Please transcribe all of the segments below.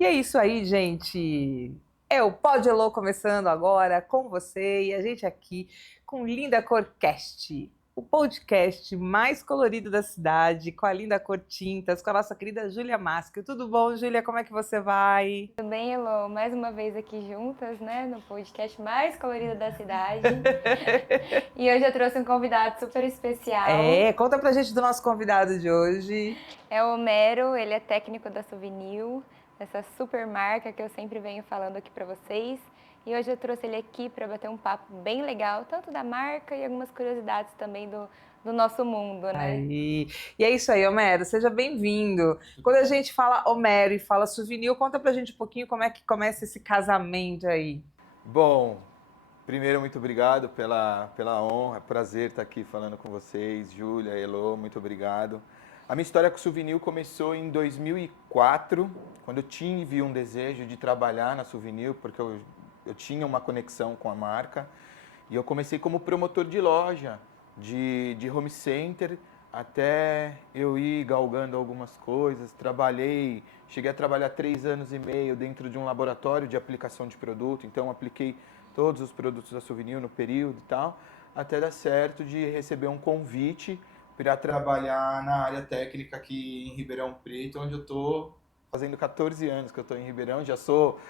E é isso aí, gente. É o Pod Elô começando agora com você e a gente aqui com Linda Corcast, o podcast mais colorido da cidade, com a Linda Cor Tintas, com a nossa querida Júlia Masco. Tudo bom, Júlia? Como é que você vai? Tudo bem, Elô? Mais uma vez aqui juntas, né, no podcast mais colorido da cidade. E hoje eu trouxe um convidado super especial. Conta pra gente do nosso convidado de hoje. É o Homero, ele é técnico da Souvenir, essa super marca que eu sempre venho falando aqui pra vocês. E hoje eu trouxe ele aqui para bater um papo bem legal, tanto da marca e algumas curiosidades também do nosso mundo, né? Aí. E é isso aí, Homero, seja bem-vindo. Quando a gente fala Homero e fala souvenir, conta pra gente um pouquinho como é que começa esse casamento aí. Bom, primeiro, muito obrigado pela honra, prazer estar aqui falando com vocês, Júlia, Elô, muito obrigado. A minha história com o Souvenir começou em 2004, quando eu tive um desejo de trabalhar na Souvenir, porque eu tinha uma conexão com a marca, e eu comecei como promotor de loja, de home center, até eu ir galgando algumas coisas. Cheguei a trabalhar 3 anos e meio dentro de um laboratório de aplicação de produto, então apliquei todos os produtos da Souvenir no período e tal, até dar certo de receber um convite para trabalhar na área técnica aqui em Ribeirão Preto, onde eu estou fazendo 14 anos que eu estou em Ribeirão, já sou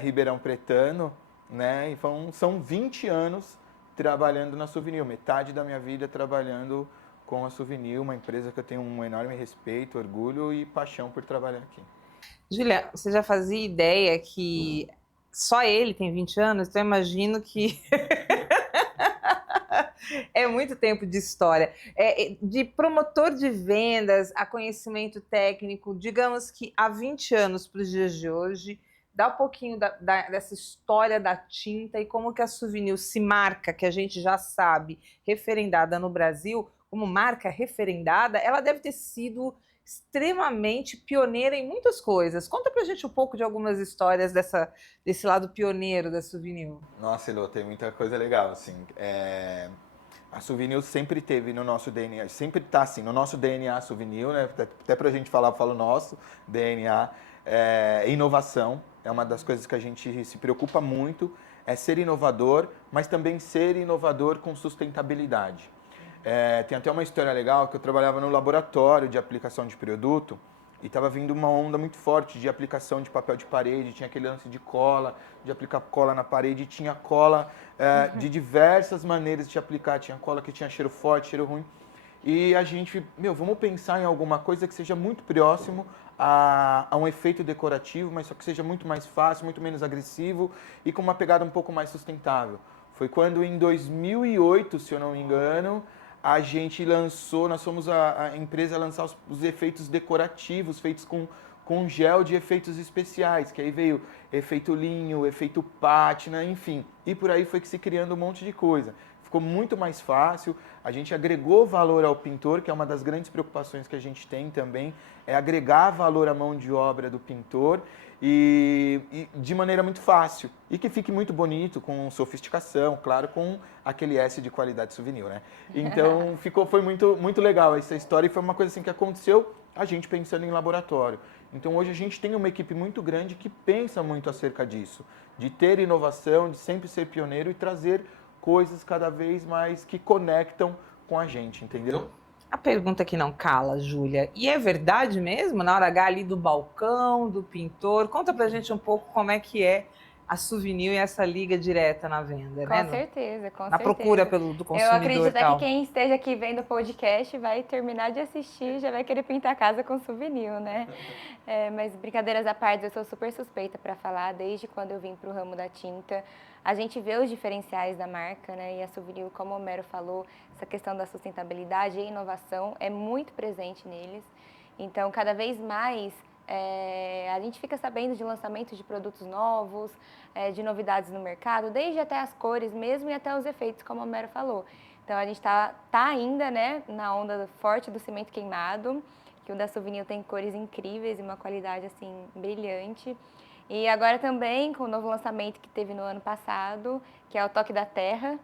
ribeirão pretano, né? Então são 20 anos trabalhando na Souvenir, metade da minha vida trabalhando com a Souvenir, uma empresa que eu tenho um enorme respeito, orgulho e paixão por trabalhar aqui. Júlia, você já fazia ideia que só ele tem 20 anos? Então eu imagino que é muito tempo de história. De promotor de vendas a conhecimento técnico, digamos que há 20 anos para os dias de hoje, dá um pouquinho dessa história da tinta e como que a Souvenir se marca, que a gente já sabe, referendada no Brasil, como marca referendada, ela deve ter sido extremamente pioneira em muitas coisas. Conta pra gente um pouco de algumas histórias desse lado pioneiro da Souvenir. Nossa, Elô, tem muita coisa legal, assim. A Souvenir sempre teve no nosso DNA, sempre está assim, no nosso DNA Souvenir, né? Até pra gente falar, eu falo nosso DNA, inovação, é uma das coisas que a gente se preocupa muito, é ser inovador, mas também ser inovador com sustentabilidade. Tem até uma história legal que eu trabalhava no laboratório de aplicação de produto e estava vindo uma onda muito forte de aplicação de papel de parede, tinha aquele lance de cola, de aplicar cola na parede, tinha cola de diversas maneiras de aplicar, tinha cola que tinha cheiro forte, cheiro ruim. E a gente, vamos pensar em alguma coisa que seja muito próximo a um efeito decorativo, mas só que seja muito mais fácil, muito menos agressivo e com uma pegada um pouco mais sustentável. Foi quando em 2008, se eu não me engano, a gente lançou, nós fomos a empresa a lançar os efeitos decorativos feitos com gel de efeitos especiais, que aí veio efeito linho, efeito pátina, enfim. E por aí foi que se criando um monte de coisa. Ficou muito mais fácil, a gente agregou valor ao pintor, que é uma das grandes preocupações que a gente tem também, é agregar valor à mão de obra do pintor e de maneira muito fácil. E que fique muito bonito, com sofisticação, claro, com aquele S de qualidade souvenir, né? Então foi muito, muito legal essa história e foi uma coisa assim que aconteceu a gente pensando em laboratório. Então hoje a gente tem uma equipe muito grande que pensa muito acerca disso, de ter inovação, de sempre ser pioneiro e trazer coisas cada vez mais que conectam com a gente, entendeu? A pergunta que não cala, Júlia. E é verdade mesmo? Na hora H ali do balcão, do pintor, conta pra gente um pouco como é que é a Souvenir e essa liga direta na venda, né? Com certeza, com Na procura certeza. do Eu consumidor acredito e até que tal. quem esteja aqui vendo o podcast vai terminar de assistir, já vai querer pintar a casa com souvenir, né? Mas brincadeiras à parte, eu sou super suspeita para falar, desde quando eu vim para o ramo da tinta. A gente vê os diferenciais da marca, né? E a Souvenir, como o Homero falou, essa questão da sustentabilidade e inovação é muito presente neles. Então, cada vez mais a gente fica sabendo de lançamentos de produtos novos, de novidades no mercado, desde até as cores mesmo e até os efeitos, como a Homero falou. Então a gente está ainda, né, na onda forte do cimento queimado, que o da Souvenir tem cores incríveis e uma qualidade assim brilhante. E agora também com o novo lançamento que teve no ano passado, que é o Toque da Terra,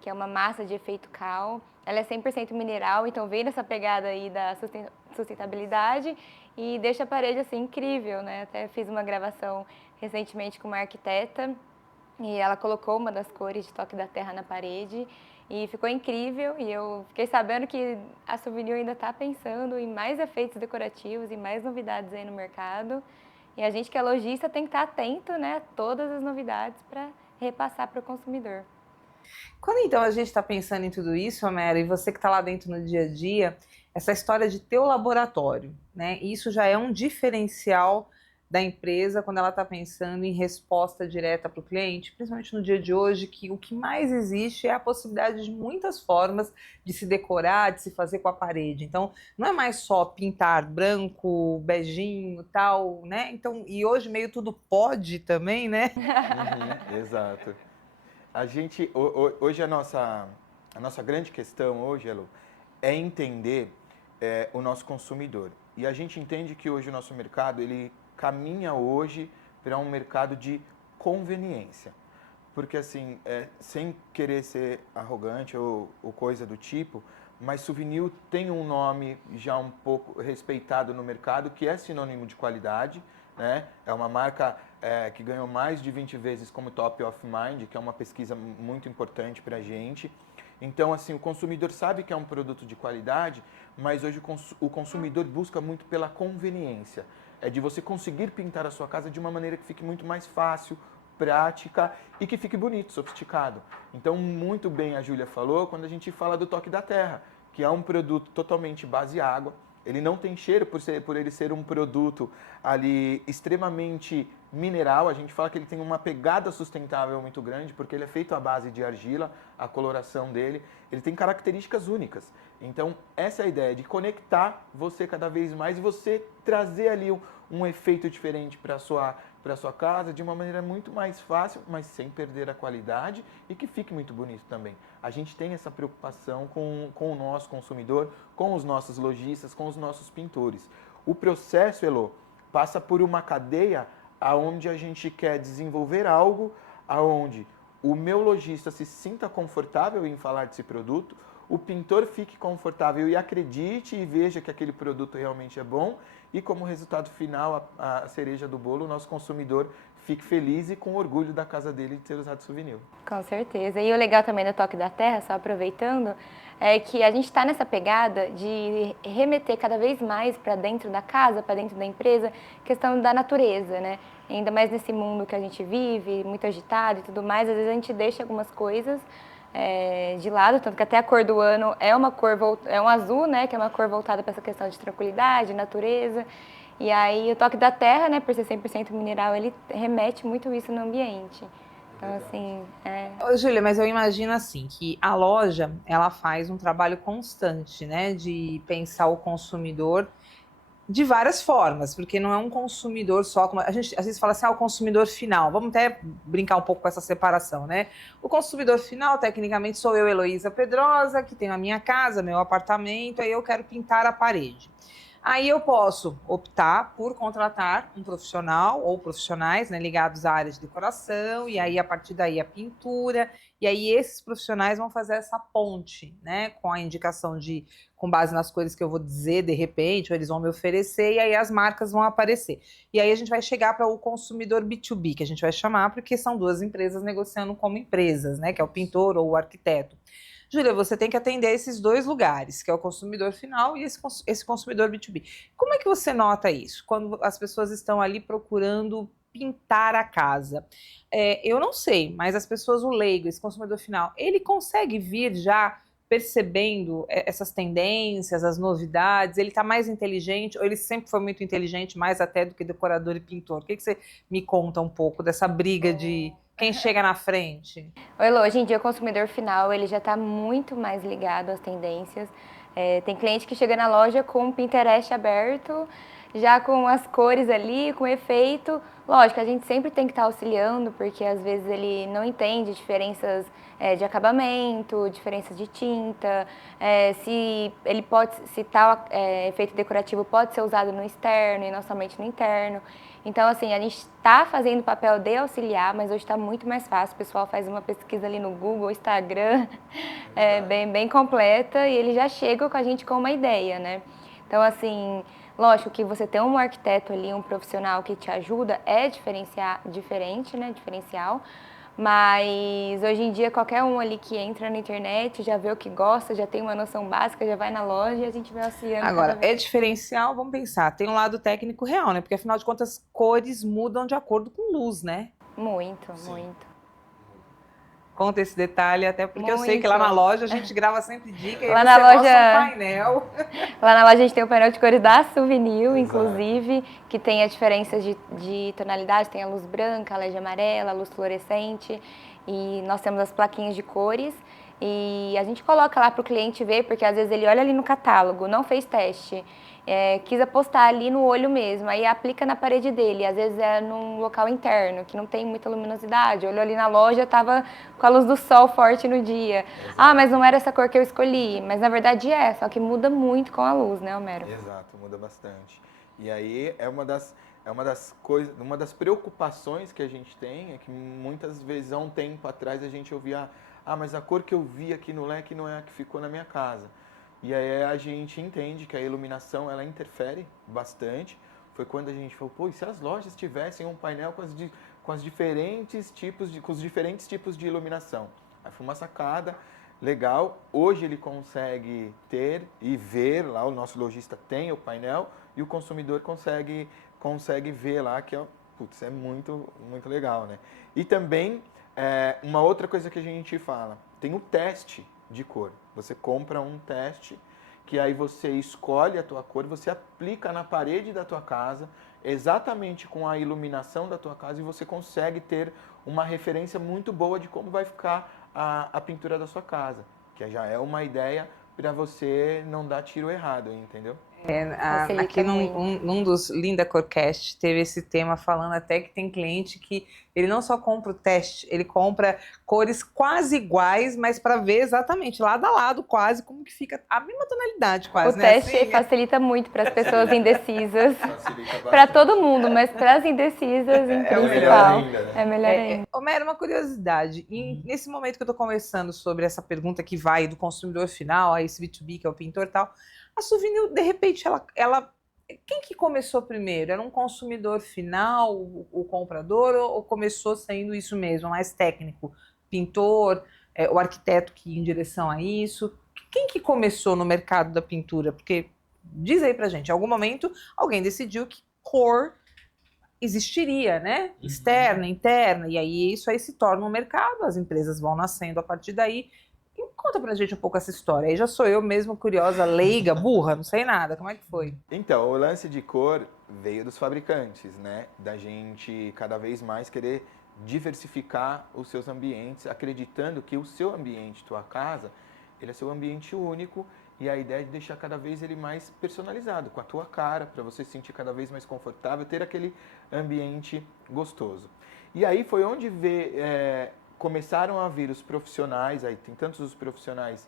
que é uma massa de efeito cal. Ela é 100% mineral, então vem nessa pegada aí da sustentabilidade e deixa a parede assim incrível, né? Até fiz uma gravação recentemente com uma arquiteta e ela colocou uma das cores de Toque da Terra na parede e ficou incrível. E eu fiquei sabendo que a Souvenir ainda está pensando em mais efeitos decorativos e mais novidades aí no mercado. E a gente que é lojista tem que estar atento, né, a todas as novidades para repassar para o consumidor. Quando então a gente está pensando em tudo isso, Homero, e você que está lá dentro no dia a dia, essa história de ter o laboratório, né? Isso já é um diferencial da empresa quando ela está pensando em resposta direta para o cliente, principalmente no dia de hoje, que o que mais existe é a possibilidade de muitas formas de se decorar, de se fazer com a parede. Então, não é mais só pintar branco, beijinho, tal, né? Então, e hoje meio tudo pode também, né? Uhum, exato. Hoje a nossa grande questão hoje, Elo, é entender o nosso consumidor. E a gente entende que hoje o nosso mercado, ele caminha hoje para um mercado de conveniência. Porque assim, sem querer ser arrogante ou coisa do tipo, mas Souvenir tem um nome já um pouco respeitado no mercado, que é sinônimo de qualidade, né? É uma marca que ganhou mais de 20 vezes como Top of Mind, que é uma pesquisa muito importante para a gente. Então, assim, o consumidor sabe que é um produto de qualidade, mas hoje o consumidor busca muito pela conveniência. É de você conseguir pintar a sua casa de uma maneira que fique muito mais fácil, prática e que fique bonito, sofisticado. Então, muito bem a Júlia falou quando a gente fala do Toque da Terra, que é um produto totalmente base água. Ele não tem cheiro por ele ser um produto ali extremamente mineral. A gente fala que ele tem uma pegada sustentável muito grande, porque ele é feito à base de argila, a coloração dele. Ele tem características únicas. Então, essa é a ideia de conectar você cada vez mais e você trazer ali um efeito diferente para a sua casa de uma maneira muito mais fácil, mas sem perder a qualidade e que fique muito bonito também. A gente tem essa preocupação com o nosso consumidor, com os nossos lojistas, com os nossos pintores. O processo, Elo, passa por uma cadeia aonde a gente quer desenvolver algo aonde o meu lojista se sinta confortável em falar desse produto, o pintor fique confortável e acredite e veja que aquele produto realmente é bom e como resultado final, a cereja do bolo, o nosso consumidor fique feliz e com orgulho da casa dele de ter usado Souvenir. Com certeza. E o legal também do Toque da Terra, só aproveitando, é que a gente está nessa pegada de remeter cada vez mais para dentro da casa, para dentro da empresa, questão da natureza, né? Ainda mais nesse mundo que a gente vive, muito agitado e tudo mais, às vezes a gente deixa algumas coisas de lado, tanto que até a cor do ano é uma cor, é um azul, né? Que é uma cor voltada para essa questão de tranquilidade, natureza. E aí o Toque da Terra, né, por ser 100% mineral, ele remete muito isso no ambiente. Então, assim, Ô, Júlia, mas eu imagino assim, que a loja, ela faz um trabalho constante, né, de pensar o consumidor de várias formas, porque não é um consumidor só, como a gente às vezes fala assim, o consumidor final. Vamos até brincar um pouco com essa separação, né? O consumidor final, tecnicamente, sou eu, Heloísa Pedrosa, que tenho a minha casa, meu apartamento, aí eu quero pintar a parede. Aí eu posso optar por contratar um profissional ou profissionais, né, ligados à área de decoração, e aí a partir daí a pintura, e aí esses profissionais vão fazer essa ponte, né, com a indicação de, com base nas cores que eu vou dizer de repente, ou eles vão me oferecer, e aí as marcas vão aparecer. E aí a gente vai chegar para o consumidor B2B, que a gente vai chamar, porque são duas empresas negociando como empresas, né, que é o pintor ou o arquiteto. Júlia, você tem que atender esses dois lugares, que é o consumidor final e esse consumidor B2B. Como é que você nota isso? Quando as pessoas estão ali procurando pintar a casa. Eu não sei, mas as pessoas, o leigo, esse consumidor final, ele consegue vir já percebendo essas tendências, as novidades? Ele está mais inteligente ou ele sempre foi muito inteligente, mais até do que decorador e pintor? O que você me conta um pouco dessa briga de quem chega na frente? Oi, Lô, hoje em dia o consumidor final ele já está muito mais ligado às tendências. Tem cliente que chega na loja com o Pinterest aberto, já com as cores ali, com efeito. Lógico, a gente sempre tem que estar auxiliando, porque às vezes ele não entende diferenças de acabamento, diferenças de tinta, se tal efeito decorativo pode ser usado no externo e não somente no interno. Então, assim, a gente está fazendo o papel de auxiliar, mas hoje está muito mais fácil. O pessoal faz uma pesquisa ali no Google, Instagram, bem completa, e eles já chegam com a gente com uma ideia, né? Então, assim, Lógico que você ter um arquiteto ali, um profissional que te ajuda é diferente, né? Diferencial. Mas hoje em dia qualquer um ali que entra na internet já vê o que gosta, já tem uma noção básica, já vai na loja e a gente vai auxiliando cada Agora, vez. é diferencial, vamos pensar, tem um lado técnico real, né? Porque afinal de contas, cores mudam de acordo com luz, né? Muito, Sim. muito. Conta esse detalhe, até porque eu sei que lá Muito. na loja a gente grava sempre dica e Lá aí na você mostra loja- um painel. Lá na loja a gente tem o painel de cores da Souvenir, Exato. inclusive, que tem a diferença de tonalidade, tem a luz branca, a LED amarela, a luz fluorescente, e nós temos as plaquinhas de cores, e a gente coloca lá para o cliente ver, porque às vezes ele olha ali no catálogo, não fez teste, quis apostar ali no olho mesmo, aí aplica na parede dele, às vezes é num local interno, que não tem muita luminosidade, olhou ali na loja, estava com a luz do sol forte no dia. Exato. Ah, mas não era essa cor que eu escolhi, mas na verdade só que muda muito com a luz, né, Homero? Exato, muda bastante. E aí uma das preocupações que a gente tem é que muitas vezes há um tempo atrás a gente ouvia, mas a cor que eu vi aqui no leque não é a que ficou na minha casa. E aí a gente entende que a iluminação ela interfere bastante. Foi quando a gente falou, pô, e se as lojas tivessem um painel com os diferentes tipos de iluminação? Aí foi uma sacada legal. Hoje ele consegue ter e ver lá, o nosso lojista tem o painel e o consumidor consegue ver lá, que é muito, muito legal, né? E também, uma outra coisa que a gente fala, tem o teste de cor. Você compra um teste, que aí você escolhe a tua cor, você aplica na parede da tua casa, exatamente com a iluminação da tua casa, e você consegue ter uma referência muito boa de como vai ficar a pintura da sua casa, que já é uma ideia para você não dar tiro errado, entendeu? Facilita Aqui muito. num dos Linda Corcast teve esse tema falando até que tem cliente que ele não só compra o teste, ele compra cores quase iguais, mas para ver exatamente lado a lado quase como que fica a mesma tonalidade O quase, né? teste Assim, facilita muito para as pessoas indecisas. Facilita Para bastante. todo mundo, mas para as indecisas em É o melhor principal. ainda, né? É melhor ainda. Homero, uma curiosidade. Nesse momento que eu estou conversando sobre essa pergunta que vai do consumidor final, a esse B2B, que é o pintor e tal, a Souvenir, de repente, ela quem que começou primeiro? Era um consumidor final, o comprador, ou começou sendo isso mesmo, mais técnico? Pintor, o arquiteto que ia em direção a isso? Quem que começou no mercado da pintura? Porque, diz aí pra gente, em algum momento alguém decidiu que cor existiria, né? Externa, interna, e aí isso aí se torna um mercado, as empresas vão nascendo a partir daí. E conta pra gente um pouco essa história. Aí já sou eu mesmo curiosa, leiga, burra, não sei nada. Como é que foi? Então, o lance de cor veio dos fabricantes, né? Da gente cada vez mais querer diversificar os seus ambientes, acreditando que o seu ambiente, tua casa, ele é seu ambiente único e a ideia é de deixar cada vez ele mais personalizado, com a tua cara, para você se sentir cada vez mais confortável, ter aquele ambiente gostoso. E aí foi onde começaram a vir os profissionais, aí tem tantos os profissionais,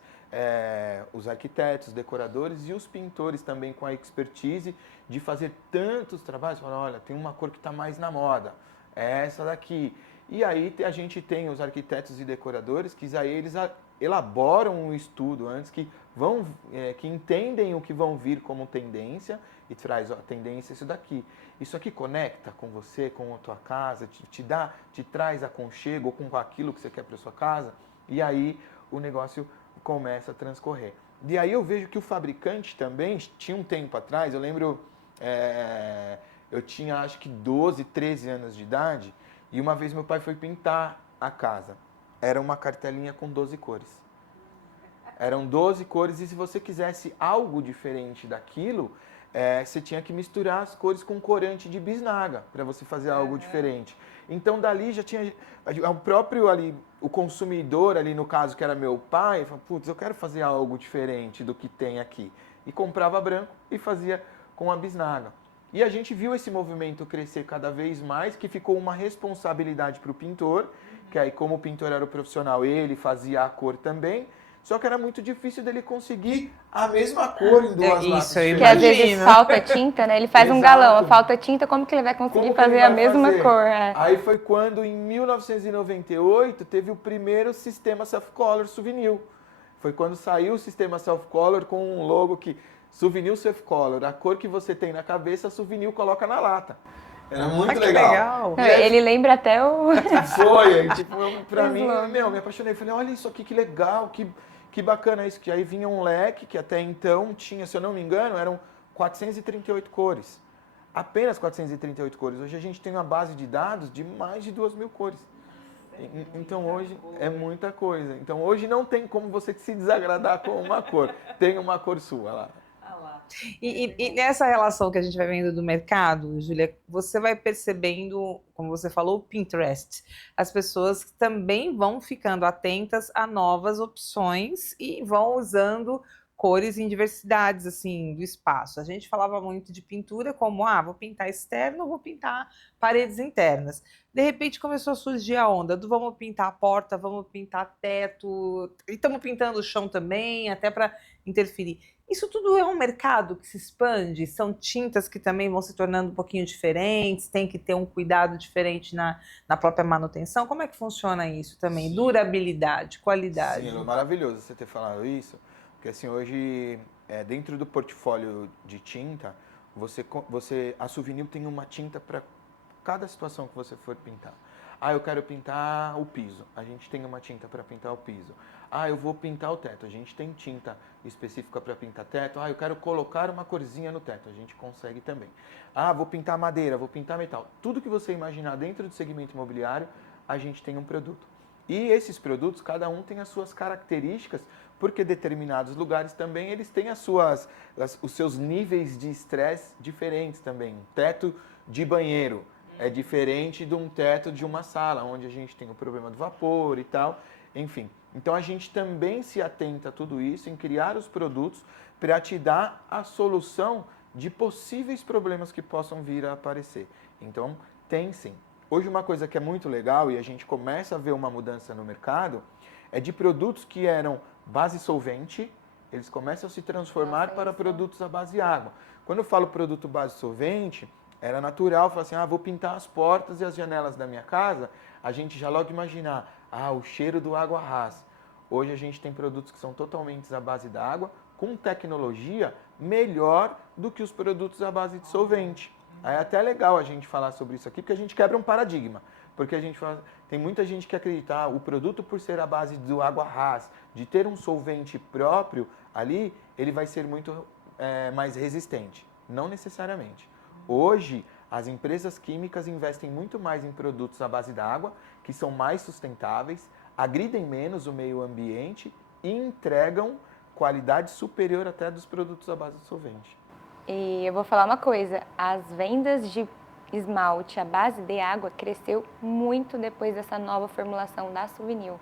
os arquitetos, decoradores e os pintores também com a expertise de fazer tantos trabalhos. Falaram, olha, tem uma cor que está mais na moda, é essa daqui. E aí a gente tem os arquitetos e decoradores que aí eles elaboram um estudo antes que entendem o que vão vir como tendência e traz a tendência isso daqui. Isso aqui conecta com você, com a tua casa, te traz aconchego com aquilo que você quer para sua casa e aí o negócio começa a transcorrer. E aí eu vejo que o fabricante também tinha um tempo atrás, eu lembro, eu tinha acho que 12, 13 anos de idade e uma vez meu pai foi pintar a casa. Era uma cartelinha com 12 cores. Eram 12 cores e se você quisesse algo diferente daquilo, você tinha que misturar as cores com corante de bisnaga para você fazer algo diferente. Então dali já tinha o próprio ali, o consumidor ali no caso que era meu pai, falou, putz, eu quero fazer algo diferente do que tem aqui. E comprava branco e fazia com a bisnaga. E a gente viu esse movimento crescer cada vez mais, que ficou uma responsabilidade para o pintor, que aí como o pintor era o profissional, ele fazia a cor também, só que era muito difícil dele conseguir a mesma cor em duas lápis eu Porque às vezes imagino. falta tinta, né? Ele faz um Exato. galão, falta tinta, como que ele vai conseguir Como que ele fazer a vai mesma fazer? cor? Aí foi quando, em 1998, teve o primeiro sistema self-color Souvenir. Foi quando saiu o sistema self-color com um logo que Souvenir Surf Color, a cor que você tem na cabeça, a Souvenir coloca na lata. Era muito que legal. Não, ele lembra até o... Foi, tipo, pra Os mim, logos. me apaixonei. Falei, olha isso aqui, que legal, que bacana isso. Que aí vinha um leque que até então tinha, se eu não me engano, eram 438 cores. Apenas 438 cores. Hoje a gente tem uma base de dados de mais de 2.000 cores. Então hoje é muita coisa. Então hoje não tem como você se desagradar com uma cor. Tem uma cor sua lá. E nessa relação que a gente vai vendo do mercado, Júlia, você vai percebendo, como você falou, o Pinterest. As pessoas também vão ficando atentas a novas opções e vão usando cores em diversidades, assim, do espaço. A gente falava muito de pintura como, vou pintar externo, vou pintar paredes internas. De repente começou a surgir a onda do vamos pintar a porta, vamos pintar teto, e estamos pintando o chão também, até para interferir. Isso tudo é um mercado que se expande? São tintas que também vão se tornando um pouquinho diferentes? Tem que ter um cuidado diferente na própria manutenção? Como é que funciona isso também? Sim. Durabilidade, qualidade? Sim, é maravilhoso você ter falado isso, porque assim, hoje, dentro do portfólio de tinta, a Souvenir tem uma tinta para cada situação que você for pintar. Eu quero pintar o piso. A gente tem uma tinta para pintar o piso. Eu vou pintar o teto. A gente tem tinta específica para pintar teto. Eu quero colocar uma corzinha no teto. A gente consegue também. Vou pintar madeira, vou pintar metal. Tudo que você imaginar dentro do segmento imobiliário, a gente tem um produto. E esses produtos, cada um tem as suas características, porque determinados lugares também eles têm os seus níveis de estresse diferentes também. Teto de banheiro é diferente de um teto de uma sala, onde a gente tem o problema do vapor e tal, enfim. Então a gente também se atenta a tudo isso, em criar os produtos para te dar a solução de possíveis problemas que possam vir a aparecer. Então tem sim. Hoje uma coisa que é muito legal e a gente começa a ver uma mudança no mercado é de produtos que eram base solvente, eles começam a se transformar para produtos à base de água. Quando eu falo produto base solvente, era natural falar assim, vou pintar as portas e as janelas da minha casa, a gente já logo imaginar, o cheiro do água rasa. Hoje a gente tem produtos que são totalmente à base da água, com tecnologia melhor do que os produtos à base de solvente. Aí é até legal a gente falar sobre isso aqui, porque a gente quebra um paradigma. Porque a gente fala, tem muita gente que acredita, o produto por ser à base do água rasa, de ter um solvente próprio ali, ele vai ser muito mais resistente. Não necessariamente. Hoje, as empresas químicas investem muito mais em produtos à base da água, que são mais sustentáveis, agridem menos o meio ambiente e entregam qualidade superior até dos produtos à base de solvente. E eu vou falar uma coisa, as vendas de esmalte à base de água cresceu muito depois dessa nova formulação da Souvenir.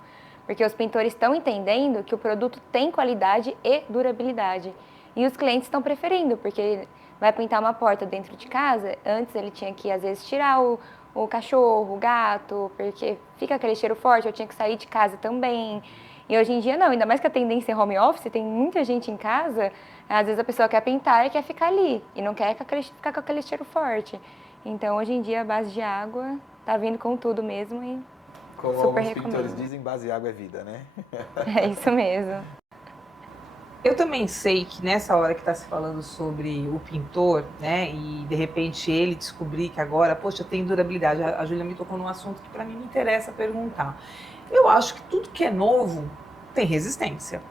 Porque os pintores estão entendendo que o produto tem qualidade e durabilidade. E os clientes estão preferindo, porque vai pintar uma porta dentro de casa, antes ele tinha que, às vezes, tirar o cachorro, o gato, porque fica aquele cheiro forte, eu tinha que sair de casa também. E hoje em dia não, ainda mais que a tendência é home office, tem muita gente em casa, às vezes a pessoa quer pintar e quer ficar ali, e não quer ficar com aquele cheiro forte. Então, hoje em dia, a base de água tá vindo com tudo mesmo e como super alguns recomendo. pintores dizem, base de água é vida, né? É isso mesmo. Eu também sei que nessa hora que está se falando sobre o pintor, né, e de repente ele descobrir que agora, poxa, tem durabilidade. A Júlia me tocou num assunto que para mim me interessa perguntar. Eu acho que tudo que é novo tem resistência,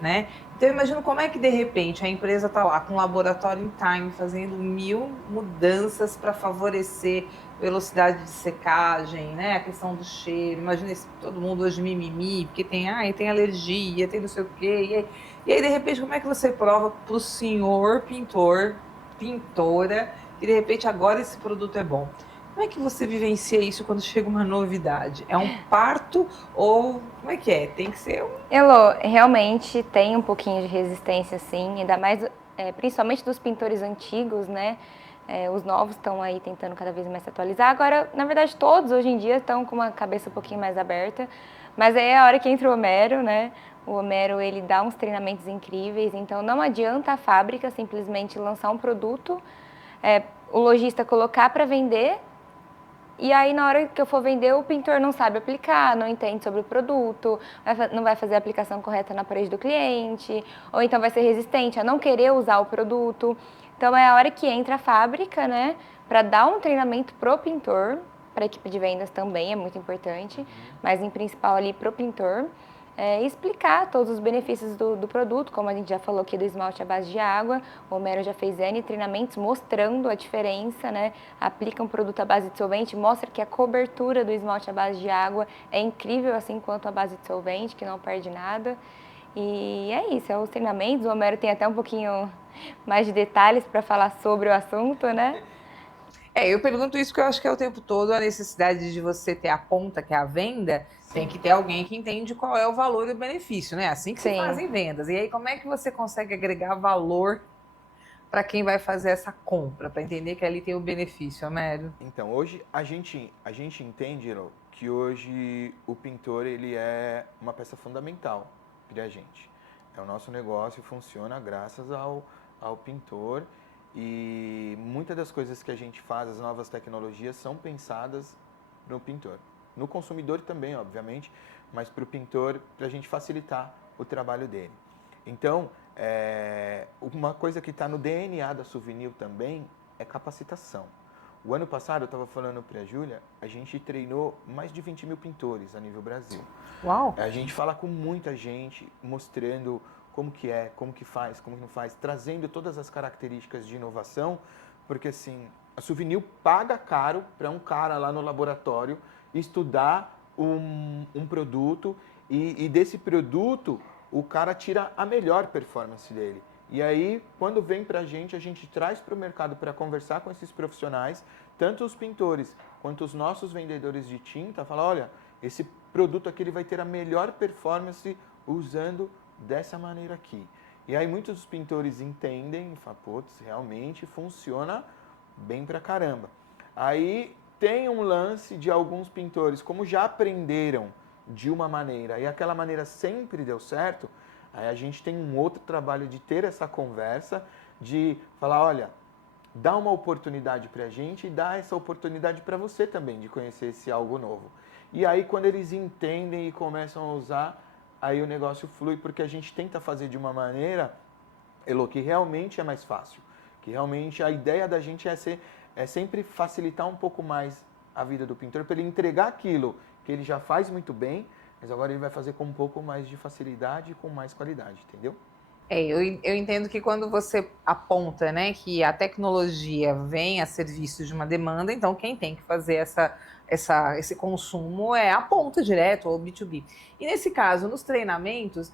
né? Então eu imagino como é que de repente a empresa está lá com um laboratório em time fazendo 1000 mudanças para favorecer velocidade de secagem, né? A questão do cheiro. Imagina todo mundo hoje mimimi, porque tem alergia, tem não sei o quê. E aí, de repente, como é que você prova para o senhor pintor, pintora, que de repente agora esse produto é bom? Como é que você vivencia isso quando chega uma novidade? É um parto ou como é que é? Tem que ser um... Elô, realmente tem um pouquinho de resistência, sim, ainda mais, principalmente dos pintores antigos, né? Os novos estão aí tentando cada vez mais se atualizar. Agora, na verdade, todos hoje em dia estão com uma cabeça um pouquinho mais aberta, mas aí é a hora que entra o Homero, né? O Homero, ele dá uns treinamentos incríveis, então não adianta a fábrica simplesmente lançar um produto, o lojista colocar para vender E aí, na hora que eu for vender, o pintor não sabe aplicar, não entende sobre o produto, não vai fazer a aplicação correta na parede do cliente, ou então vai ser resistente a não querer usar o produto. Então, é a hora que entra a fábrica, né, para dar um treinamento pro pintor, para a equipe de vendas também é muito importante, mas em principal ali pro pintor. Explicar todos os benefícios do produto, como a gente já falou aqui do esmalte à base de água. O Homero já fez N treinamentos mostrando a diferença, né? Aplica um produto à base de solvente, mostra que a cobertura do esmalte à base de água é incrível, assim quanto a base de solvente, que não perde nada. E é isso, os treinamentos. O Homero tem até um pouquinho mais de detalhes para falar sobre o assunto, né? Eu pergunto isso porque eu acho que é o tempo todo a necessidade de você ter a ponta, que é a venda, tem que ter alguém que entende qual é o valor e o benefício, né? Assim que se Sim. fazem vendas. E aí, como é que você consegue agregar valor para quem vai fazer essa compra, para entender que ali tem o benefício, Amério? Então, hoje a gente entende, Elo, que hoje o pintor ele é uma peça fundamental para a gente. O nosso negócio funciona graças ao pintor e muitas das coisas que a gente faz, as novas tecnologias, são pensadas no pintor. No consumidor também, obviamente, mas para o pintor, para a gente facilitar o trabalho dele. Então, uma coisa que está no DNA da Souvenir também é capacitação. O ano passado, eu estava falando para a Júlia, a gente treinou mais de 20 mil pintores a nível Brasil. Uau! A gente fala com muita gente, mostrando como que é, como que faz, como que não faz, trazendo todas as características de inovação, porque assim, a Souvenir paga caro para um cara lá no laboratório estudar um produto e desse produto o cara tira a melhor performance dele. E aí, quando vem para a gente traz para o mercado para conversar com esses profissionais, tanto os pintores quanto os nossos vendedores de tinta, fala, olha, esse produto aqui ele vai ter a melhor performance usando dessa maneira aqui. E aí muitos dos pintores entendem, falam, putz, realmente funciona bem pra caramba. Aí tem um lance de alguns pintores, como já aprenderam de uma maneira e aquela maneira sempre deu certo, aí a gente tem um outro trabalho de ter essa conversa, de falar, olha, dá uma oportunidade para a gente e dá essa oportunidade para você também de conhecer esse algo novo. E aí quando eles entendem e começam a usar, aí o negócio flui, porque a gente tenta fazer de uma maneira, Elo, que realmente é mais fácil. Que realmente a ideia da gente é sempre facilitar um pouco mais a vida do pintor, para ele entregar aquilo que ele já faz muito bem, mas agora ele vai fazer com um pouco mais de facilidade e com mais qualidade, entendeu? Eu entendo que quando você aponta, né, que a tecnologia vem a serviço de uma demanda, então quem tem que fazer esse consumo é a ponta direto, ou B2B. E nesse caso, nos treinamentos,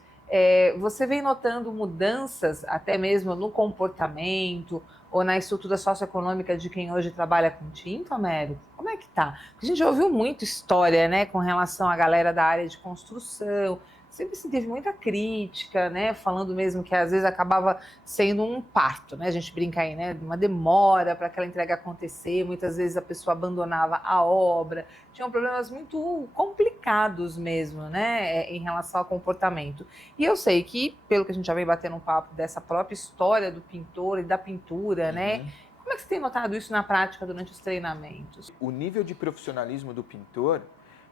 você vem notando mudanças até mesmo no comportamento ou na estrutura socioeconômica de quem hoje trabalha com tinta, Américo? Como é que tá? Porque a gente já ouviu muita história, né, com relação à galera da área de construção, sempre se teve muita crítica, né? Falando mesmo que às vezes acabava sendo um parto, né? A gente brinca aí, né? Uma demora para aquela entrega acontecer, muitas vezes a pessoa abandonava a obra, tinham problemas muito complicados mesmo, né? Em relação ao comportamento. E eu sei que, pelo que a gente já vem batendo um papo dessa própria história do pintor e da pintura, né? Como é que você tem notado isso na prática durante os treinamentos? O nível de profissionalismo do pintor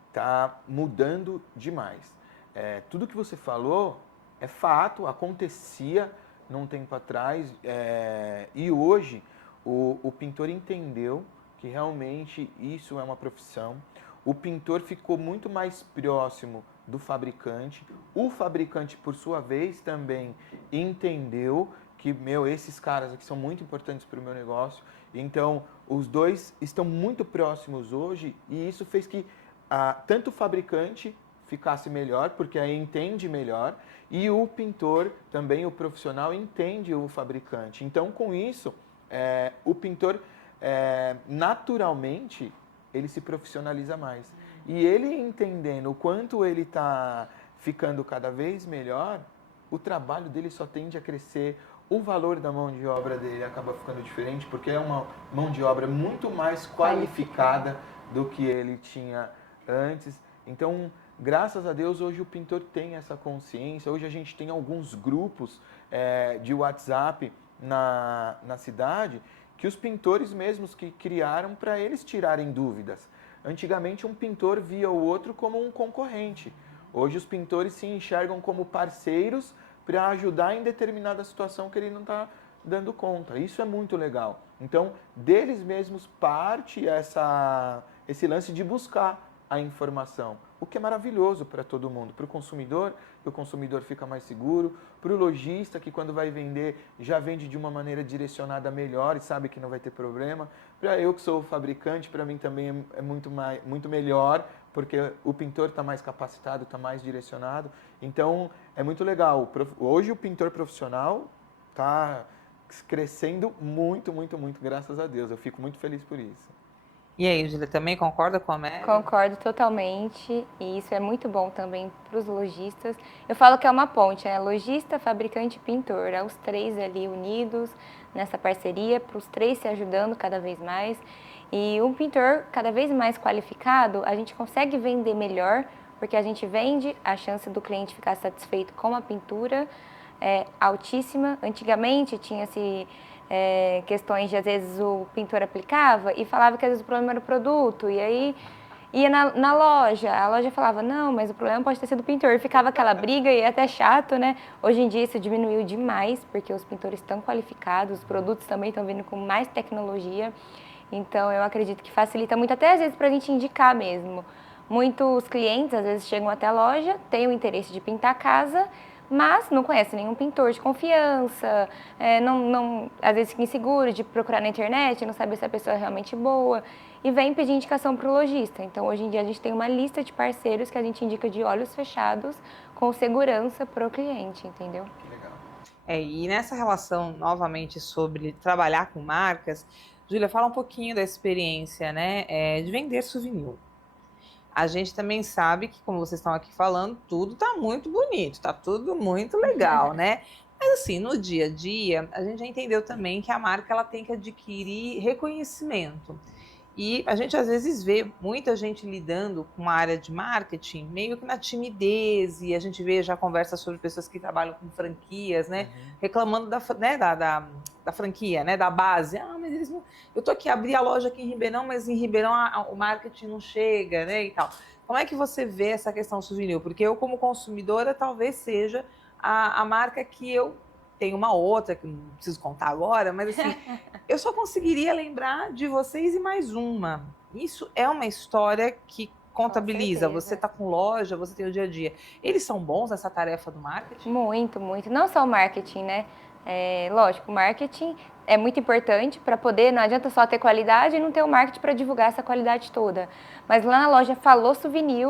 está mudando demais. Tudo que você falou é fato, acontecia num tempo atrás e hoje o pintor entendeu que realmente isso é uma profissão. O pintor ficou muito mais próximo do fabricante. O fabricante, por sua vez, também entendeu que, esses caras aqui são muito importantes para o meu negócio. Então, os dois estão muito próximos hoje e isso fez que tanto o fabricante ficasse melhor, porque aí entende melhor, e o pintor, também o profissional, entende o fabricante. Então, com isso, o pintor, naturalmente, ele se profissionaliza mais. E ele entendendo o quanto ele está ficando cada vez melhor, o trabalho dele só tende a crescer, o valor da mão de obra dele acaba ficando diferente, porque é uma mão de obra muito mais qualificada do que ele tinha antes. Então, graças a Deus, hoje o pintor tem essa consciência. Hoje a gente tem alguns grupos de WhatsApp na cidade, que que os pintores mesmos que criaram para eles tirarem dúvidas. Antigamente, um pintor via o outro como um concorrente. Hoje, os pintores se enxergam como parceiros para ajudar em determinada situação que ele não está dando conta. Isso é muito legal. Então, deles mesmos parte esse lance de buscar a informação, o que é maravilhoso para todo mundo, para o consumidor fica mais seguro, para o lojista que quando vai vender já vende de uma maneira direcionada melhor e sabe que não vai ter problema, para eu que sou fabricante, para mim também é muito melhor, porque o pintor está mais capacitado, está mais direcionado, então é muito legal. Hoje o pintor profissional está crescendo muito, muito, muito, graças a Deus, eu fico muito feliz por isso. E aí, Júlia, também concorda com a Mary? Concordo totalmente, e isso é muito bom também para os lojistas. Eu falo que é uma ponte, né? Lojista, fabricante e pintor, os três ali unidos nessa parceria, para os três se ajudando cada vez mais. E um pintor cada vez mais qualificado, a gente consegue vender melhor, porque a gente vende, a chance do cliente ficar satisfeito com a pintura é altíssima. Antigamente tinha-se questões de, às vezes, o pintor aplicava e falava que às vezes o problema era o produto, e aí ia na loja, a loja falava, não, mas o problema pode ter sido o pintor, e ficava aquela briga e é até chato, né? Hoje em dia isso diminuiu demais, porque os pintores estão qualificados, os produtos também estão vindo com mais tecnologia, então eu acredito que facilita muito, até às vezes para a gente indicar mesmo. Muitos clientes às vezes chegam até a loja, têm o interesse de pintar a casa, mas não conhece nenhum pintor de confiança, às vezes fica inseguro de procurar na internet, não sabe se a pessoa é realmente boa, e vem pedir indicação para o lojista. Então, hoje em dia, a gente tem uma lista de parceiros que a gente indica de olhos fechados, com segurança para o cliente, entendeu? Que legal. E nessa relação, novamente, sobre trabalhar com marcas, Júlia, fala um pouquinho da experiência, né, de vender souvenir. A gente também sabe que, como vocês estão aqui falando, tudo tá muito bonito, tá tudo muito legal, né? Mas assim, no dia a dia, a gente já entendeu também que a marca ela tem que adquirir reconhecimento. E a gente às vezes vê muita gente lidando com a área de marketing meio que na timidez, e a gente vê já conversa sobre pessoas que trabalham com franquias, né? Reclamando da franquia, né? Da base. Ah, mas eles não... Eu tô aqui, abri a loja aqui em Ribeirão, mas em Ribeirão o marketing não chega, né? E tal. Como é que você vê essa questão souvenir? Porque eu, como consumidora, talvez seja a marca que eu tenho uma outra, que não preciso contar agora, mas assim, eu só conseguiria lembrar de vocês e mais uma. Isso é uma história que contabiliza. Você está com loja, você tem o dia a dia. Eles são bons nessa tarefa do marketing? Muito, muito. Não só o marketing, né? Lógico, o marketing é muito importante para poder, não adianta só ter qualidade e não ter o marketing para divulgar essa qualidade toda. Mas lá na loja falou souvenir,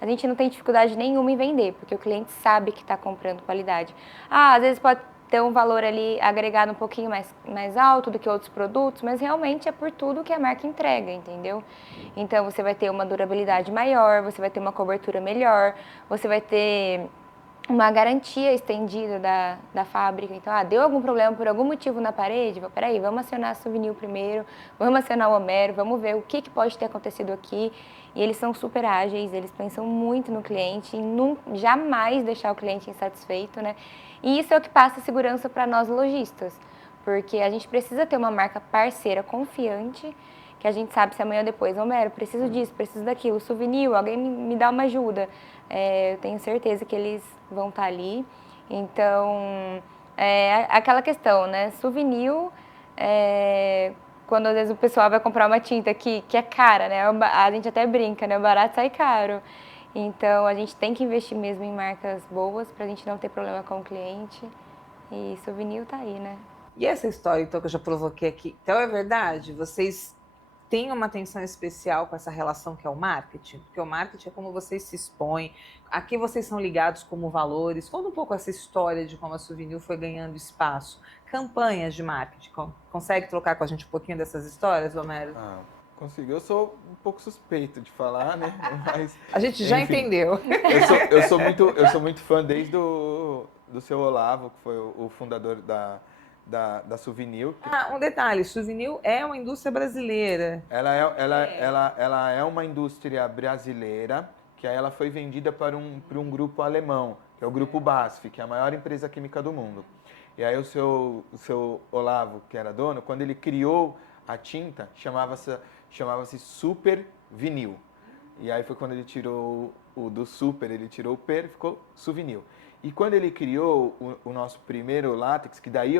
a gente não tem dificuldade nenhuma em vender, porque o cliente sabe que está comprando qualidade. Às vezes pode ter um valor ali agregado um pouquinho mais alto do que outros produtos, mas realmente é por tudo que a marca entrega, entendeu? Então você vai ter uma durabilidade maior, você vai ter uma cobertura melhor, você vai ter uma garantia estendida da fábrica. Então, deu algum problema por algum motivo na parede? Peraí, vamos acionar a Souvenir primeiro, vamos acionar o Homero, vamos ver o que pode ter acontecido aqui. E eles são super ágeis, eles pensam muito no cliente e jamais deixar o cliente insatisfeito, né? E isso é o que passa segurança para nós lojistas, porque a gente precisa ter uma marca parceira confiante, que a gente sabe se amanhã ou depois, Homero, preciso disso, preciso daquilo, Souvenir, alguém me dá uma ajuda. Eu tenho certeza que eles vão estar ali. Então, aquela questão, né? Souvenir, quando às vezes o pessoal vai comprar uma tinta que é cara, né? A gente até brinca, né? O barato sai caro. Então, a gente tem que investir mesmo em marcas boas para a gente não ter problema com o cliente. E Souvenir tá aí, né? E essa história, então, que eu já provoquei aqui, então é verdade? Vocês têm uma atenção especial com essa relação que é o marketing? Porque o marketing é como vocês se expõem, a que vocês são ligados como valores. Conta um pouco essa história de como a Souvenir foi ganhando espaço. Campanhas de marketing. Consegue trocar com a gente um pouquinho dessas histórias, Homero? Consigo. Eu sou um pouco suspeito de falar, né? Mas, a gente já entendeu. Eu sou muito fã desde do seu Olavo, que foi o fundador da Souvenir. Um detalhe, Souvenir é uma indústria brasileira. Ela é uma indústria brasileira, que aí ela foi vendida para um grupo alemão, que é o Grupo BASF, que é a maior empresa química do mundo. E aí o seu Olavo, que era dono, quando ele criou a tinta, chamava-se Super Vinil. E aí foi quando ele tirou o do Super, ele tirou o Per, ficou Suvinil. E quando ele criou o nosso primeiro látex, que daí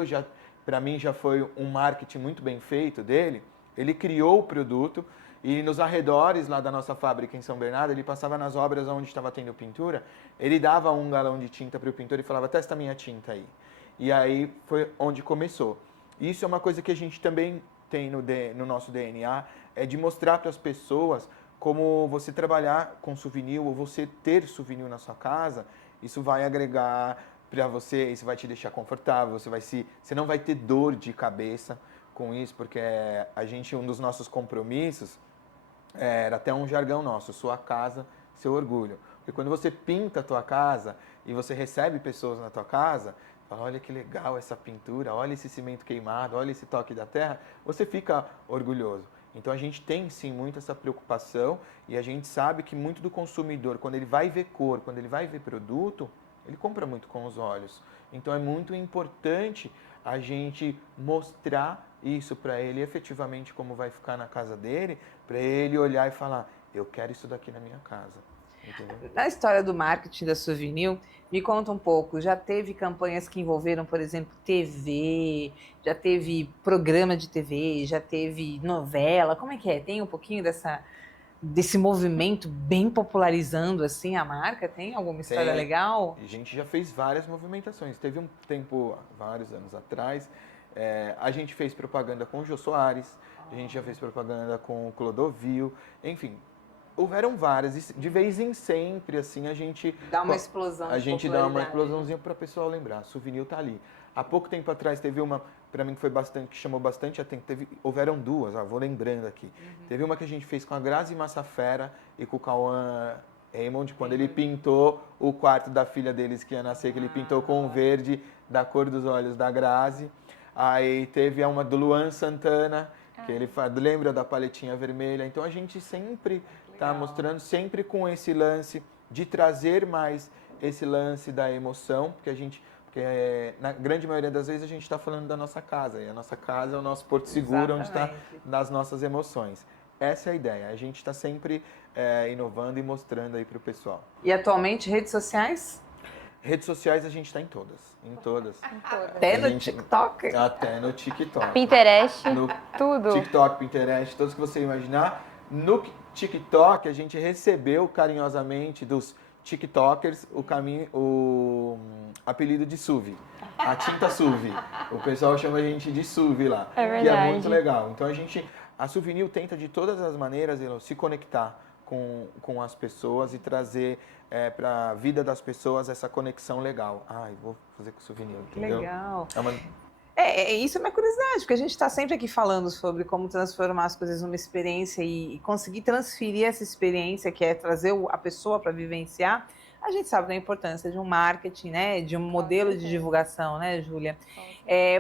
para mim já foi um marketing muito bem feito dele, ele criou o produto e nos arredores lá da nossa fábrica em São Bernardo, ele passava nas obras onde estava tendo pintura, ele dava 1 galão de tinta para o pintor e falava, testa minha tinta aí. E aí foi onde começou. Isso é uma coisa que a gente também tem no nosso DNA, é de mostrar para as pessoas como você trabalhar com souvenir ou você ter souvenir na sua casa, isso vai agregar para você, isso vai te deixar confortável, você não vai ter dor de cabeça com isso, porque um dos nossos compromissos era até um jargão nosso, sua casa, seu orgulho. Porque quando você pinta a tua casa e você recebe pessoas na tua casa, fala, olha que legal essa pintura, olha esse cimento queimado, olha esse toque da terra, você fica orgulhoso. Então a gente tem sim muito essa preocupação e a gente sabe que muito do consumidor, quando ele vai ver cor, quando ele vai ver produto, ele compra muito com os olhos. Então é muito importante a gente mostrar isso para ele efetivamente como vai ficar na casa dele, para ele olhar e falar, eu quero isso daqui na minha casa. Entendeu? Na história do marketing da Souvenir, me conta um pouco, já teve campanhas que envolveram, por exemplo, TV, já teve programa de TV, já teve novela, como é que é? Tem um pouquinho desse movimento bem popularizando assim a marca? Tem alguma história legal? A gente já fez várias movimentações. Teve um tempo, vários anos atrás, a gente fez propaganda com o Jô Soares, a gente já fez propaganda com o Clodovil, enfim, houveram várias. De vez em sempre, assim, a gente dá uma explosão. A gente dá uma explosãozinha para o pessoal lembrar. Souvenir tá ali. Há pouco tempo atrás teve uma, para mim que chamou bastante atenção. Houveram duas, vou lembrando aqui. Teve uma que a gente fez com a Grazi Massafera e com o Cauã Raymond, quando ele pintou o quarto da filha deles que ia nascer, que ele pintou com o verde da cor dos olhos da Grazi. Aí teve uma do Luan Santana, que ele lembra da paletinha vermelha. Então a gente sempre está mostrando, sempre com esse lance de trazer mais esse lance da emoção, porque na grande maioria das vezes a gente está falando da nossa casa, e a nossa casa é o nosso porto seguro, onde está nas nossas emoções. Essa é a ideia, a gente está sempre inovando e mostrando aí para o pessoal. E atualmente, redes sociais? Redes sociais a gente está em todas. Até no TikTok? Até no TikTok. Pinterest, tudo. TikTok, Pinterest, todos que você imaginar. No TikTok a gente recebeu carinhosamente dos TikTokers o apelido de Suvi. A tinta Suvi. O pessoal chama a gente de Suvi lá. É verdade. Que é muito legal. Então a Souvenir tenta de todas as maneiras se conectar com as pessoas e trazer para a vida das pessoas essa conexão legal. Vou fazer com Souvenir, entendeu? Legal. Isso é uma curiosidade, porque a gente está sempre aqui falando sobre como transformar as coisas numa experiência e conseguir transferir essa experiência, que é trazer a pessoa para vivenciar. A gente sabe da importância de um marketing, né, de um modelo de divulgação, né, Júlia?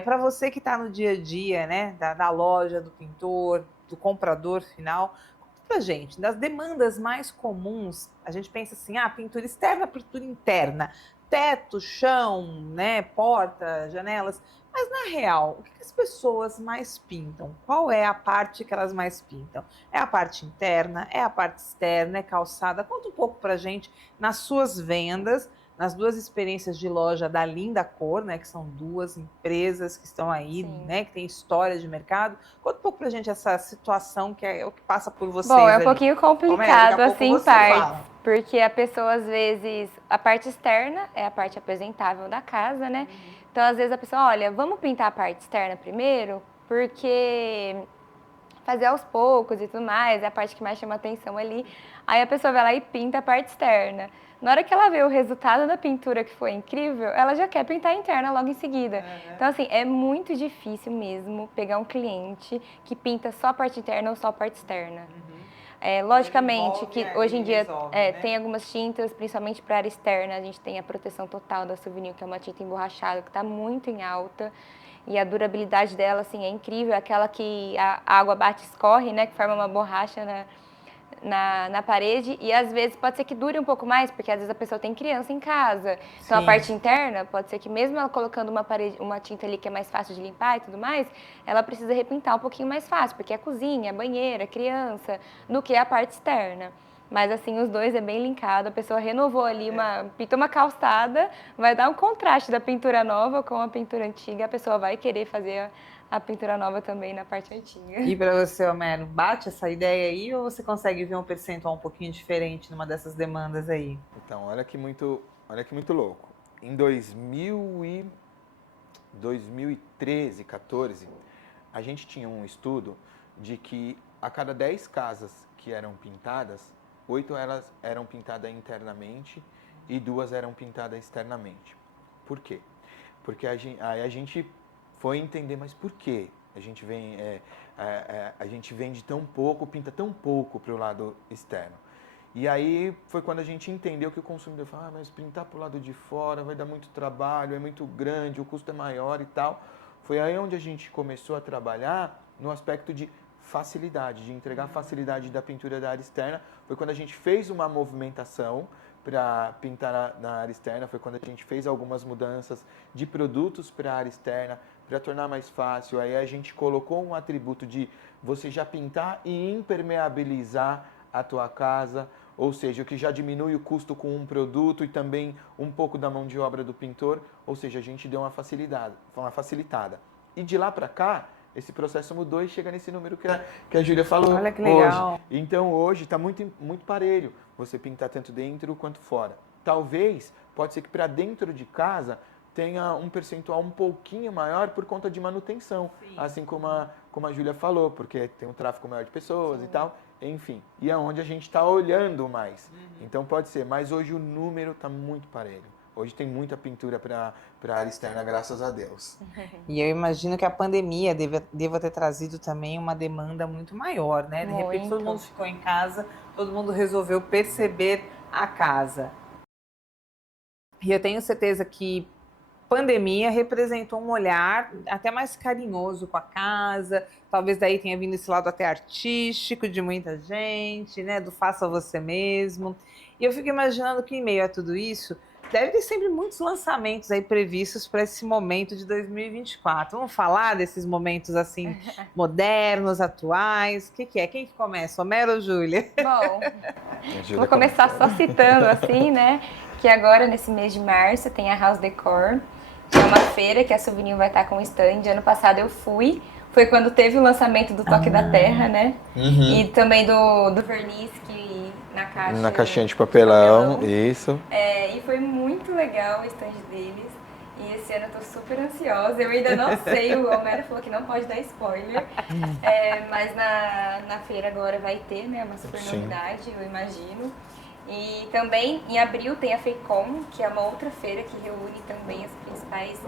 Para você que está no dia a dia, né, da loja, do pintor, do comprador final, conta pra gente, das demandas mais comuns, a gente pensa assim, pintura externa, pintura interna, teto, chão, né, porta, janelas. Mas, na real, o que as pessoas mais pintam? Qual é a parte que elas mais pintam? É a parte interna? É a parte externa? É calçada? Conta um pouco pra gente, nas suas vendas, nas duas experiências de loja da Linda Cor, né, que são duas empresas que estão aí, né, que tem história de mercado. Conta um pouco pra gente essa situação que é o que passa por vocês. Bom, é um pouquinho complicado, assim, em partes. Porque a pessoa, às vezes, a parte externa é a parte apresentável da casa, né? Então, às vezes, a pessoa, olha, vamos pintar a parte externa primeiro, porque fazer aos poucos e tudo mais é a parte que mais chama atenção ali. Aí a pessoa vai lá e pinta a parte externa. Na hora que ela vê o resultado da pintura, que foi incrível, ela já quer pintar a interna logo em seguida. Então, assim, é muito difícil mesmo pegar um cliente que pinta só a parte interna ou só a parte externa. Logicamente que hoje em dia tem algumas tintas, principalmente para a área externa, a gente tem a proteção total da Souvenir, que é uma tinta emborrachada, que está muito em alta. E a durabilidade dela, assim, é incrível. É aquela que a água bate e escorre, né? Que forma uma borracha na parede e às vezes pode ser que dure um pouco mais, porque às vezes a pessoa tem criança em casa. Então a parte interna pode ser que mesmo ela colocando uma tinta ali que é mais fácil de limpar e tudo mais, ela precisa repintar um pouquinho mais fácil, porque é cozinha, banheira, criança, do que a parte externa. Mas assim, os dois é bem linkado, a pessoa renovou ali, pintou uma calçada, vai dar um contraste da pintura nova com a pintura antiga, a pessoa vai querer fazer a pintura nova também na parte antiga. E para você, Homero, bate essa ideia aí ou você consegue ver um percentual um pouquinho diferente numa dessas demandas aí? Então, olha que muito louco. Em 2013, 14, a gente tinha um estudo de que a cada 10 casas que eram pintadas, 8 elas eram pintadas internamente e 2 eram pintadas externamente. Por quê? Porque aí a gente foi entender, mas por quê? A gente vende tão pouco, pinta tão pouco para o lado externo. E aí foi quando a gente entendeu que o consumidor falou, mas pintar para o lado de fora vai dar muito trabalho, é muito grande, o custo é maior e tal. Foi aí onde a gente começou a trabalhar no aspecto de facilidade, de entregar a facilidade da pintura da área externa. Foi quando a gente fez uma movimentação para pintar na área externa, foi quando a gente fez algumas mudanças de produtos para a área externa, para tornar mais fácil. Aí a gente colocou um atributo de você já pintar e impermeabilizar a tua casa, ou seja, o que já diminui o custo com um produto e também um pouco da mão de obra do pintor, ou seja, a gente deu uma facilitada. E de lá para cá, esse processo mudou e chega nesse número que a Júlia falou. Olha que legal. Hoje. Então hoje está muito parelho você pintar tanto dentro quanto fora. Talvez, pode ser que para dentro de casa tenha um percentual um pouquinho maior por conta de manutenção, assim como a Júlia falou, porque tem um tráfego maior de pessoas e tal, enfim. E é onde a gente está olhando mais. Então pode ser, mas hoje o número está muito parelho. Hoje tem muita pintura para a área externa, graças a Deus. E eu imagino que a pandemia deva ter trazido também uma demanda muito maior, né? De repente todo mundo ficou em casa, todo mundo resolveu perceber a casa. E eu tenho certeza que pandemia representou um olhar até mais carinhoso com a casa, talvez daí tenha vindo esse lado até artístico de muita gente, né? Do faça você mesmo. E eu fico imaginando que em meio a tudo isso, deve ter sempre muitos lançamentos aí previstos para esse momento de 2024. Vamos falar desses momentos assim, modernos, atuais? O que é? Quem que começa? Homero ou Júlia? Bom, vou começar só citando assim, né? Que agora, nesse mês de março, tem a House Decor, que é uma feira que a Souvenir vai estar com um stand. Ano passado eu fui, foi quando teve o lançamento do Toque da Terra, né? E também do verniz que na caixinha de papelão, isso. E foi muito legal o stand deles. E esse ano eu tô super ansiosa. Eu ainda não sei, o Homero falou que não pode dar spoiler. Mas na feira agora vai ter, né? Uma super novidade, eu imagino. E também em abril tem a FEICOM, que é uma outra feira que reúne também os principais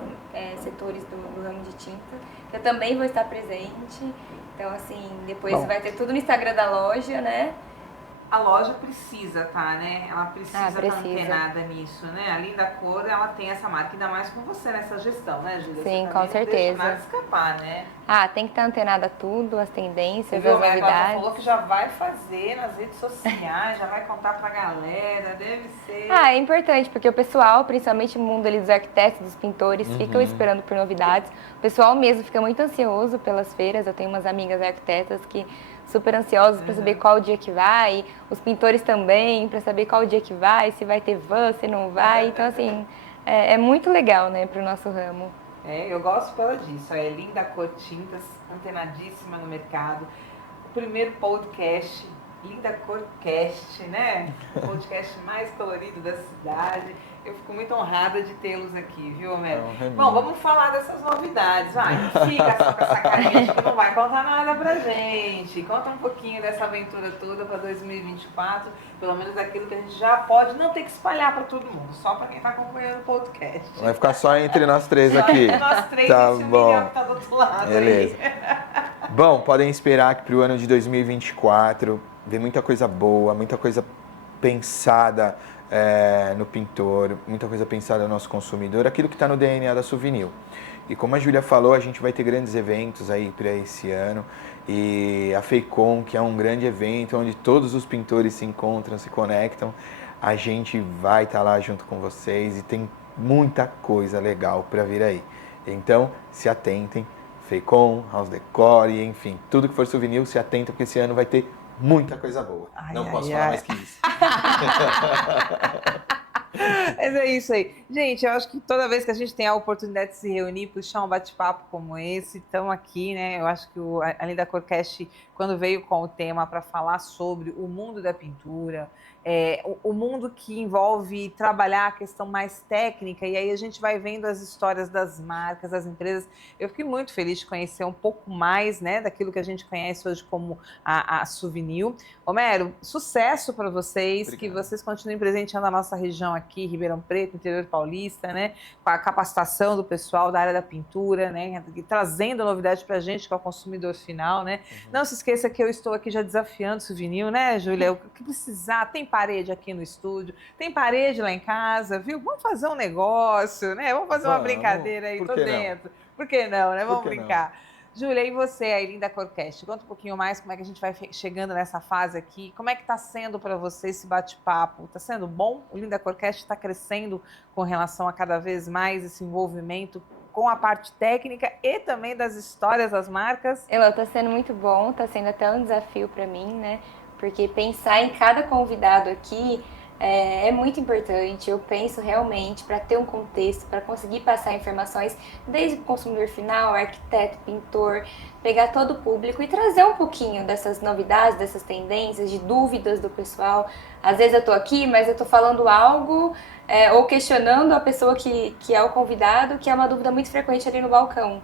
setores do ramo de tinta. Eu também vou estar presente. Então, assim, depois vai ter tudo no Instagram da loja, né? A loja precisa né? Ela precisa estar antenada nisso, né? A Linda Cor, ela tem essa marca, ainda mais com você nessa gestão, né, Júlia? Sim, você com certeza. Não deixa nada escapar, né? Tem que estar antenada a tudo, as tendências, as novidades. novidades. Ela falou que já vai fazer nas redes sociais, já vai contar pra galera, deve ser... É importante, porque o pessoal, principalmente o mundo ali dos arquitetos, dos pintores, ficam esperando por novidades. O pessoal mesmo fica muito ansioso pelas feiras. Eu tenho umas amigas arquitetas que super ansiosas para saber qual o dia que vai, os pintores também, para saber qual o dia que vai, se vai ter van, se não vai. Então, assim, é muito legal, né, para o nosso ramo. Eu gosto pela disso. É Linda Cor Tintas, antenadíssima no mercado. O primeiro podcast, Linda Corcast, né? O podcast mais colorido da cidade. Eu fico muito honrada de tê-los aqui, viu, Homero? Bom, vamos falar dessas novidades. Não fica só com essa carinha de que não vai contar nada pra gente. Conta um pouquinho dessa aventura toda para 2024, pelo menos aquilo que a gente já pode não ter que espalhar para todo mundo, só para quem está acompanhando o podcast. Vai ficar só entre nós três aqui. Entre nós três, tá esse bom. milhão que tá do outro lado. Beleza. Aí. Bom, podem esperar que para o ano de 2024 vem muita coisa boa, muita coisa pensada no pintor, muita coisa pensada no nosso consumidor, aquilo que está no DNA da Souvenir. E como a Júlia falou, a gente vai ter grandes eventos aí para esse ano. E a FEICOM, que é um grande evento onde todos os pintores se encontram, se conectam, a gente vai estar lá junto com vocês e tem muita coisa legal para vir aí. Então, se atentem, FEICOM, House Decor, enfim, tudo que for souvenir, se atenta, porque esse ano vai ter muita coisa boa. Não posso falar mais que isso. Mas é isso aí. Gente, eu acho que toda vez que a gente tem a oportunidade de se reunir, puxar um bate-papo como esse, estamos aqui, né? Eu acho que a Linda Corcast, quando veio com o tema para falar sobre o mundo da pintura, o mundo que envolve trabalhar a questão mais técnica, e aí a gente vai vendo as histórias das marcas, das empresas. Eu fiquei muito feliz de conhecer um pouco mais, né, daquilo que a gente conhece hoje como a Souvenir. Homero, sucesso para vocês, obrigado. Que vocês continuem presenteando a nossa região aqui, Ribeirão Preto, interior paulista, né, com a capacitação do pessoal da área da pintura, né, trazendo novidade para a gente, que é o consumidor final, né. Não se esqueça que eu estou aqui já desafiando o Souvenir, né, Júlia? O que precisar, tem parede aqui no estúdio, tem parede lá em casa, viu? Vamos fazer um negócio, né? Vamos fazer uma brincadeira aí, tô dentro. Por que não, né? Vamos brincar. Júlia, e você aí, Linda Corcast? Conta um pouquinho mais como é que a gente vai chegando nessa fase aqui. Como é que está sendo para você esse bate-papo? Está sendo bom? O Linda Corcast está crescendo com relação a cada vez mais esse envolvimento com a parte técnica e também das histórias das marcas? Elô, tá sendo muito bom, tá sendo até um desafio para mim, né? Porque pensar em cada convidado aqui é muito importante. Eu penso realmente para ter um contexto, para conseguir passar informações desde o consumidor final, arquiteto, pintor, pegar todo o público e trazer um pouquinho dessas novidades, dessas tendências, de dúvidas do pessoal. Às vezes eu tô aqui, mas eu tô falando algo ou questionando a pessoa que é o convidado, que é uma dúvida muito frequente ali no balcão.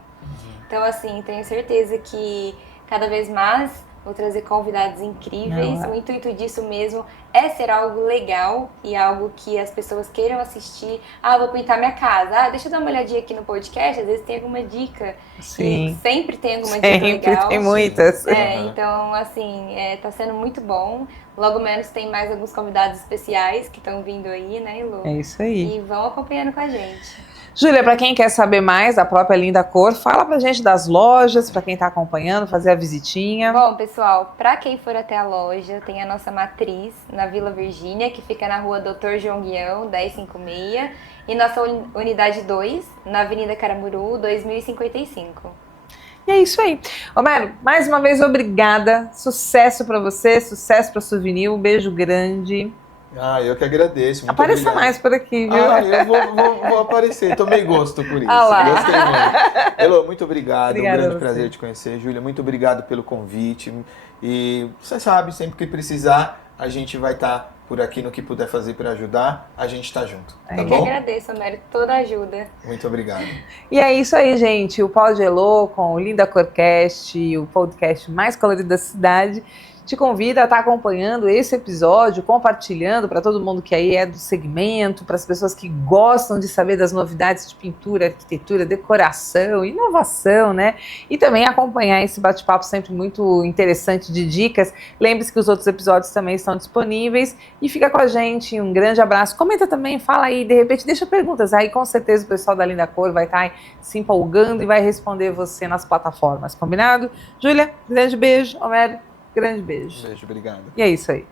Então, assim, tenho certeza que cada vez mais vou trazer convidados incríveis. O intuito disso mesmo é ser algo legal e algo que as pessoas queiram assistir. Ah, vou pintar minha casa. Ah, deixa eu dar uma olhadinha aqui no podcast. Às vezes tem alguma dica. Sim. E sempre tem alguma dica legal. Tem muitas. Então, assim, tá sendo muito bom. Logo menos tem mais alguns convidados especiais que estão vindo aí, né, Lu? É isso aí. E vão acompanhando com a gente. Júlia, para quem quer saber mais da própria Linda Cor, fala pra gente das lojas, para quem está acompanhando, fazer a visitinha. Bom, pessoal, para quem for até a loja, tem a nossa matriz na Vila Virgínia, que fica na rua Dr. João Guião, 1056, e nossa unidade 2, na Avenida Caramuru, 2055. E é isso aí. Homero, mais uma vez, obrigada. Sucesso para você, sucesso para a Souvenir. Um beijo grande. Eu que agradeço. Muito Apareça obrigado. mais por aqui, viu? Eu vou aparecer. Tomei gosto por isso. Lá. Gostei muito. Elô, muito obrigado. Obrigada, um grande prazer te conhecer. Júlia, muito obrigado pelo convite. E você sabe, sempre que precisar, a gente vai estar por aqui no que puder fazer para ajudar. A gente está junto. Tá Eu bom? que agradeço, Homero, toda a ajuda. Muito obrigado. E é isso aí, gente. O Pod Elô com o Linda Corcast, o podcast mais colorido da cidade, te convida a estar acompanhando esse episódio, compartilhando para todo mundo que aí é do segmento, para as pessoas que gostam de saber das novidades de pintura, arquitetura, decoração, inovação, né? E também acompanhar esse bate-papo sempre muito interessante de dicas. Lembre-se que os outros episódios também estão disponíveis e fica com a gente. Um grande abraço. Comenta também, fala aí, de repente deixa perguntas. Aí com certeza o pessoal da Linda Cor vai estar aí se empolgando e vai responder você nas plataformas. Combinado? Júlia, grande beijo. Homero, grande beijo. Beijo, obrigado. E é isso aí.